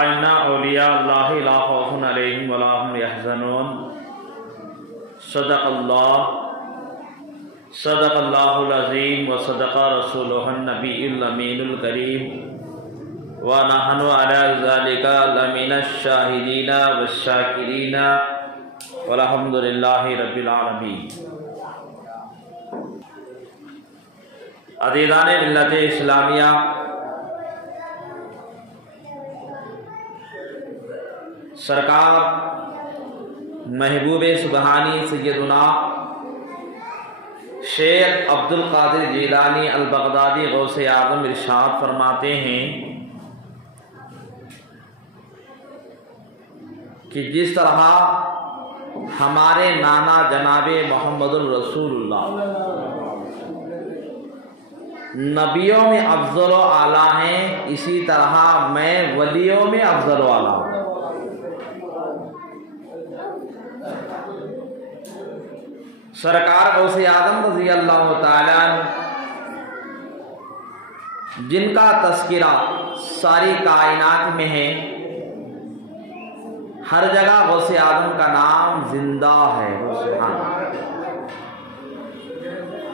ان اولیاء اللہ لا خوف علیہم ولا هم يحزنون صدق اللہ العظیم وصدق رسولہ النبی الامین الکریم ونحن علی ذلک لمن الشاہدین والشاکرین والحمد للہ رب العالمین۔ عزیزان ملت اسلامیہ، سرکار محبوب سبحانی سیدنا شیخ عبد القادر جیلانی البغدادی غوث اعظم ارشاد فرماتے ہیں کہ جس طرح ہمارے نانا جناب محمد الرسول اللہ نبیوں میں افضل و اعلیٰ ہیں، اسی طرح میں ولیوں میں افضل و اعلیٰ ہوں۔ سرکار غوث اعظم رضی اللہ تعالیٰ عنہ جن کا تذکرہ ساری کائنات میں ہے، ہر جگہ غوث اعظم کا نام زندہ ہے۔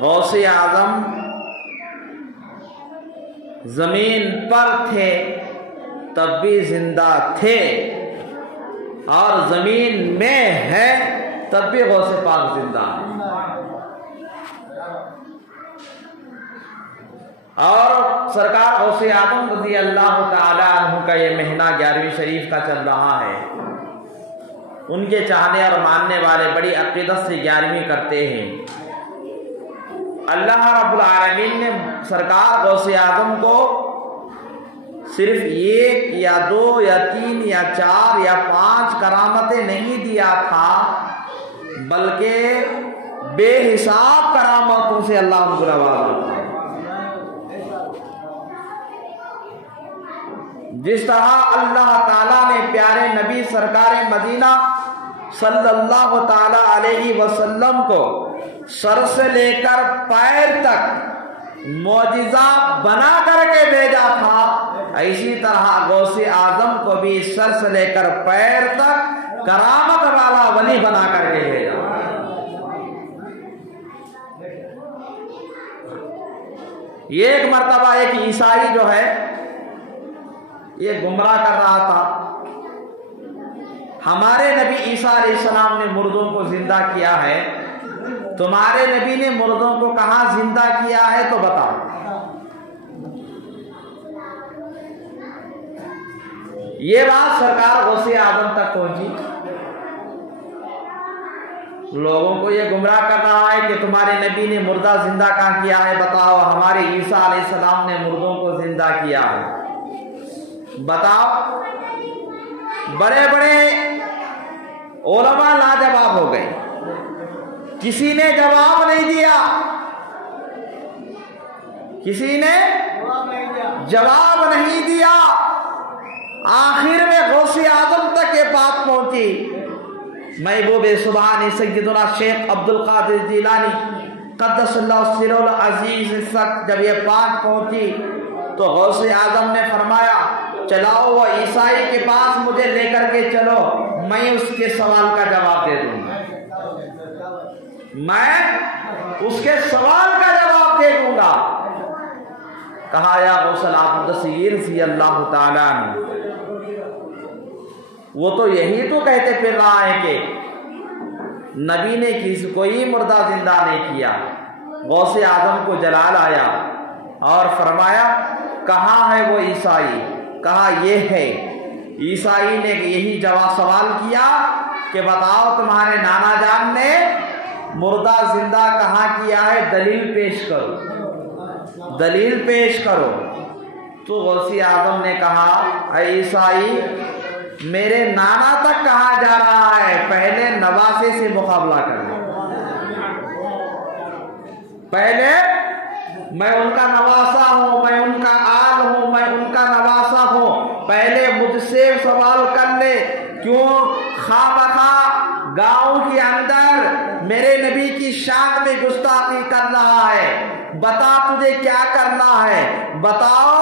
غوث اعظم زمین پر تھے تب بھی زندہ تھے، اور زمین میں ہے تب بھی غوث پاک زندہ ہے۔ اور سرکار غوث اعظم رضی اللہ تعالی عنہ کا یہ مہینہ 11ویں شریف کا چل رہا ہے، ان کے چاہنے اور ماننے والے بڑی عقیدت سے 11ویں کرتے ہیں۔ اللہ رب العالمین نے سرکار غوث اعظم کو صرف 1 یا 2 یا 3 یا 4 یا 5 کرامتیں نہیں دیا تھا، بلکہ بے حساب کرامتوں سے اللہ ان کو نوازا۔ جس طرح اللہ تعالیٰ نے پیارے نبی سرکار مدینہ صلی اللہ تعالیٰ علیہ وسلم کو سر سے لے کر پیر تک معجزہ بنا کر کے بھیجا تھا، اسی طرح غوث اعظم کو بھی سر سے لے کر پیر تک کرامت والا ولی بنا کر کے بھیجا۔ یہ ایک مرتبہ ایک عیسائی جو ہے یہ گمراہ کر رہا تھا، ہمارے نبی عیسیٰ علیہ السلام نے مردوں کو زندہ کیا ہے، تمہارے نبی نے مردوں کو کہاں زندہ کیا ہے تو بتاؤ۔ یہ بات سرکار غوث اعظم تک پہنچی، لوگوں کو یہ گمراہ کر رہا ہے کہ تمہارے نبی نے مردہ زندہ کہاں کیا ہے، بتاؤ۔ ہمارے عیسیٰ علیہ السلام نے مردوں کو زندہ کیا ہے، بتاؤ۔ بڑے بڑے علماء لاجواب ہو گئے، کسی نے جواب نہیں دیا، کسی نے جواب نہیں دیا۔ آخر میں غوث اعظم تک یہ بات پہنچی، محبوب سبحانی سیدنا شیخ عبد القادر جیلانی قدس اللہ سرہ العزیز تک جب یہ بات پہنچی تو غوث اعظم نے فرمایا چلاؤ وہ عیسائی کے پاس مجھے لے کر کے چلو، میں اس کے سوال کا جواب دے دوں گا، میں اس کے سوال کا جواب دے دوں گا۔ کہا یا غوث العابدین رضی اللہ تعالیٰ عنہ، وہ تو یہی تو کہتے پھر رہا ہے کہ نبی نے کسی کوئی مردہ زندہ نہیں کیا۔ غوث اعظم کو جلال آیا اور فرمایا کہاں ہے وہ عیسائی؟ کہا یہ ہے۔ عیسائی نے یہی جواب سوال کیا کہ بتاؤ تمہارے نانا جان نے مردہ زندہ کہاں کیا ہے، دلیل پیش کرو، دلیل پیش کرو۔ تو غوث اعظم نے کہا اے عیسائی، میرے نانا تک کہا جا رہا ہے، پہلے نواسے سے مقابلہ کر لیں، پہلے میں ان کا نواسا ہوں، میں ان کا آل ہوں، میں ان کا نواسا ہوں، پہلے مجھ سے سوال کر لے، کیوں خواہ بخواہ گاؤں کے اندر میرے نبی کی شان میں گستاخی کر رہا ہے، بتا تجھے کیا کرنا ہے، بتاؤ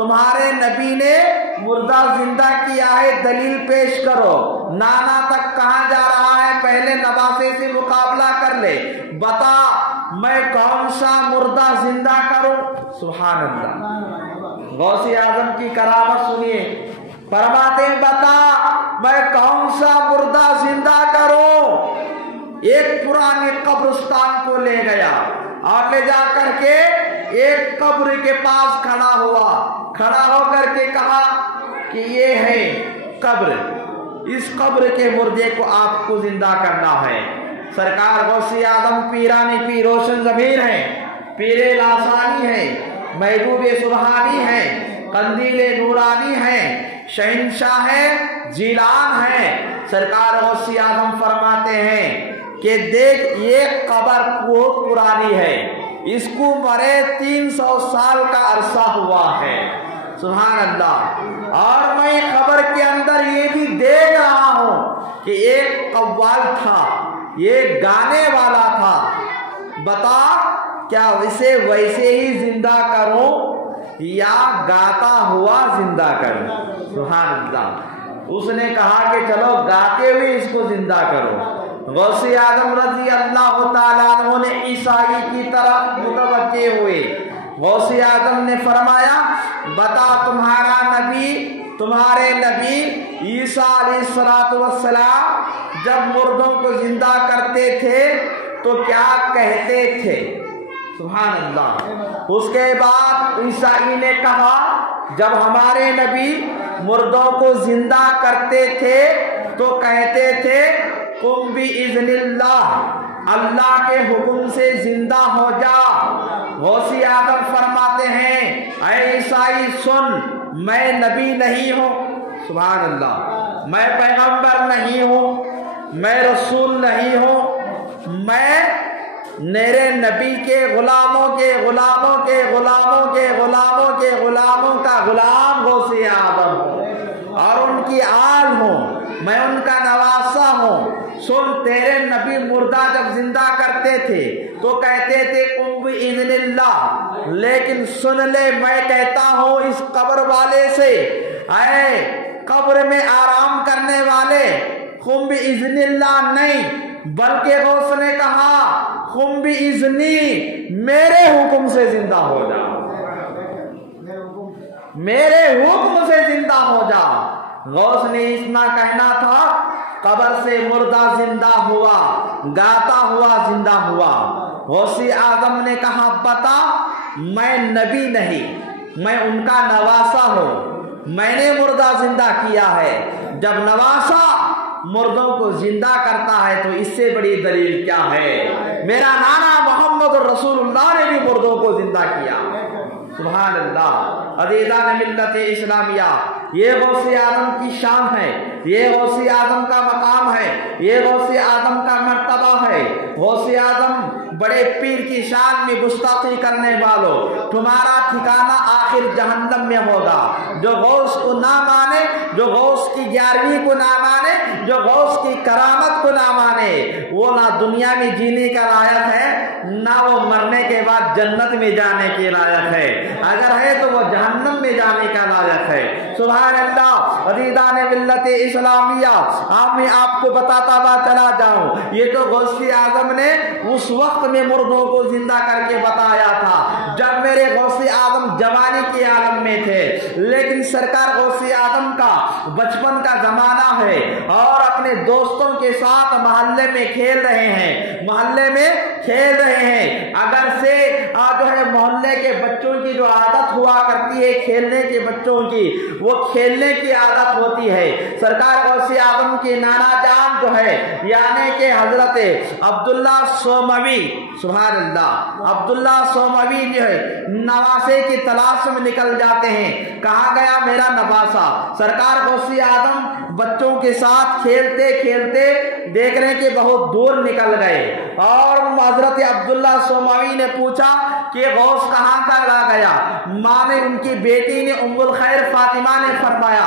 تمہارے نبی نے مردہ زندہ کیا ہے، دلیل پیش کرو۔ نانا تک کہاں جا رہا ہے؟ پہلے نواسے سے مقابلہ کر لے، بتا میں کون سا مردہ زندہ کروں؟ سبحان اللہ، غوث اعظم کی کرامت سنیے، فرماتے ہیں بتا میں کون سا مردہ زندہ کروں؟ ایک پرانی قبرستان کو لے گیا اور لے جا کر کے ایک قبر کے پاس کھڑا ہوا، کھڑا ہو کر کے کہا کہ یہ ہے قبر، اس قبر کے مردے کو آپ کو زندہ کرنا ہے۔ سرکار غوث اعظم پیرانی پیر روشن ضمیر ہیں، پیر لاسانی ہیں، محبوب سبحانی ہیں، قندیل نورانی ہیں، شہنشاہ جیلان ہیں۔ سرکار غوث اعظم فرماتے ہیں کہ دیکھ یہ قبر بہت پرانی ہے، اس کو مرے 300 سال کا عرصہ ہوا ہے۔ سبحان اللہ، اور میں قبر کے اندر یہ بھی دیکھ رہا ہوں کہ ایک قوال تھا، یہ گانے والا تھا، بتا کیا اسے ویسے ہی زندہ کروں یا گاتا ہوا زندہ کروں؟ سبحان اللہ، اس نے کہا کہ چلو گاتے ہوئے اس کو زندہ کرو۔ غوث اعظم رضی اللہ تعالیٰ عنہ نے عیسائی کی طرف متوجہ ہوئے، غوث اعظم نے فرمایا بتا تمہارے نبی عیسیٰ علیہ السلام جب مردوں کو زندہ کرتے تھے تو کیا کہتے تھے؟ سبحان اللہ۔ اس کے بعد عیسائی نے کہا جب ہمارے نبی مردوں کو زندہ کرتے تھے تو کہتے تھے قم بِإِذْنِ اللہ، اللہ کے حکم سے زندہ ہو جا۔ غوث اعظم فرماتے ہیں اے عیسائی سن، میں نبی نہیں ہوں، سبحان اللہ، میں پیغمبر نہیں ہوں، میں رسول نہیں ہوں، میں میرے نبی کے غلاموں کے غلاموں کے غلاموں کے غلاموں کے غلاموں کا غلام غوث اعظم ہوں اور ان کی آل ہوں، میں ان کا نواسہ ہوں۔ سن، تیرے نبی مردہ جب زندہ کرتے تھے تو کہتے تھے قم بِإِذْنِ اللہ، لیکن سن لے میں کہتا ہوں اس قبر والے سے، اے قبر میں آرام کرنے والے، قم بِإِذْنِ اللہ نہیں بلکہ غوث نے کہا قم بِإِذْنِ، میرے حکم سے زندہ ہو جا، میرے حکم سے زندہ ہو جا۔ غوث نے اتنا کہنا تھا، قبر سے مردہ زندہ ہوا، گاتا ہوا زندہ ہوا۔ غوث اعظم نے کہا بتا میں نبی نہیں، میں ان کا نواسہ ہوں، میں نے مردہ زندہ کیا ہے۔ جب نواسہ مردوں کو زندہ کرتا ہے تو اس سے بڑی دلیل کیا ہے؟ میرا نانا محمد رسول اللہ نے بھی مردوں کو زندہ کیا۔ سبحان اللہ، عزیزان ملت اسلامیہ، یہ غوث اعظم کی شان ہے، یہ غوث اعظم کا مقام ہے، یہ غوث اعظم کا مرتبہ ہے۔ غوث اعظم بڑے پیر کی شان میں گستاخی کرنے والوں، تمہارا ٹھکانہ آخر جہنم میں ہوگا۔ جو غوث کو نہ مانے، جو غوث کی 11ویں کو نہ مانے، جو غوث کی کرامت کو نہ مانے، وہ نہ دنیا میں جینے کا لائق ہے، نہ وہ مرنے کے بعد جنت میں جانے کے لائق ہے، اگر ہے تو وہ جہنم میں جانے کا لائق ہے۔ سبحان اللہ، عزیزان ملت اسلامیہ، میں آپ کو بتاتا ہوا چلا جاؤں، یہ تو غوث اعظم نے اس وقت میں مردوں کو زندہ کر کے بتایا تھا جب میرے غوث اعظم جوانی کے عالم میں تھے، لیکن سرکار غوث اعظم کا بچپن کا زمانہ ہے اور اپنے دوستوں کے ساتھ محلے میں کھیل رہے ہیں، محلے میں کھیل رہے ہیں۔ اگر سے جو ہے محلے کے بچوں کی جو عادت ہوا کرتی ہے کھیلنے کے بچوں کی، وہ کھیلنے کی عادت ہوتی ہے۔ سرکار غوث اعظم کی نانا جان جو ہے یعنی کہ حضرت عبداللہ سوموی، سبحان اللہ، عبداللہ سوموی جو ہے نواسے کی تلاش میں نکل جاتے ہیں، کہاں گیا میرا نواسہ؟ سرکار غوث اعظم بچوں کے ساتھ کھیلتے کھیلتے دیکھ رہے کہ بہت دور نکل گئے اور حضرت عبداللہ سوموی نے پوچھا کہ غوث کہاں چلا گیا؟ ماں نے، ان کی بیٹی نے ام الخیر فاطمہ نے فرمایا،